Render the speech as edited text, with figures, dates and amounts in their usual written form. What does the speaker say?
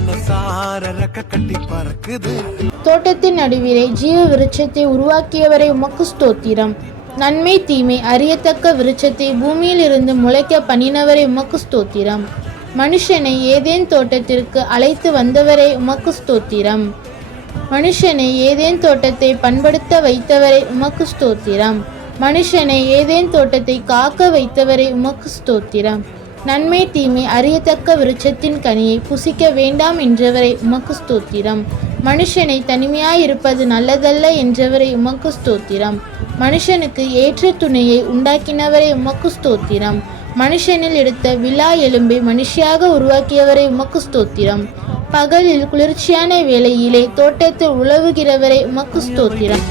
மனசார ரெக்க கட்டி பறக்குது. தோட்டத்தின் நடுவிலே ஜீவ விருட்சத்தை உருவாக்கியவரை உமக்கு ஸ்தோத்திரம். நன்மை தீமை அறியத்தக்க விருட்சத்தை பூமியில் இருந்து முளைக்க பண்ணினவரை உமக்கு ஸ்தோத்திரம். மனுஷனை ஏதேன் தோட்டத்திற்கு அழைத்து வந்தவரை உமக்கு ஸ்தோத்திரம். மனுஷனை ஏதேன் தோட்டத்தை பண்படுத்த வைத்தவரை உமக்கு ஸ்தோத்திரம். மனுஷனை ஏதேன் தோட்டத்தை காக்க வைத்தவரை உமக்கு ஸ்தோத்திரம். நன்மை தீமை அறியத்தக்க விருட்சத்தின் கனியை புசிக்க வேண்டாம் என்றவரை உமக்கு ஸ்தோத்திரம். மனுஷனை தனிமையாயிருப்பது நல்லதல்ல என்றவரை உமக்கு ஸ்தோத்திரம். மனுஷனுக்கு ஏற்ற துணையை உண்டாக்கினவரை உமக்கு ஸ்தோத்திரம். மனுஷனில் எடுத்த விலா எலும்பை மனுஷியாக உருவாக்கியவரை உமக்கு ஸ்தோத்திரம். பகலில் குளிர்ச்சியான வேளையிலே தோட்டத்தில் உழவுகிறவரை உமக்கு ஸ்தோத்திரம்.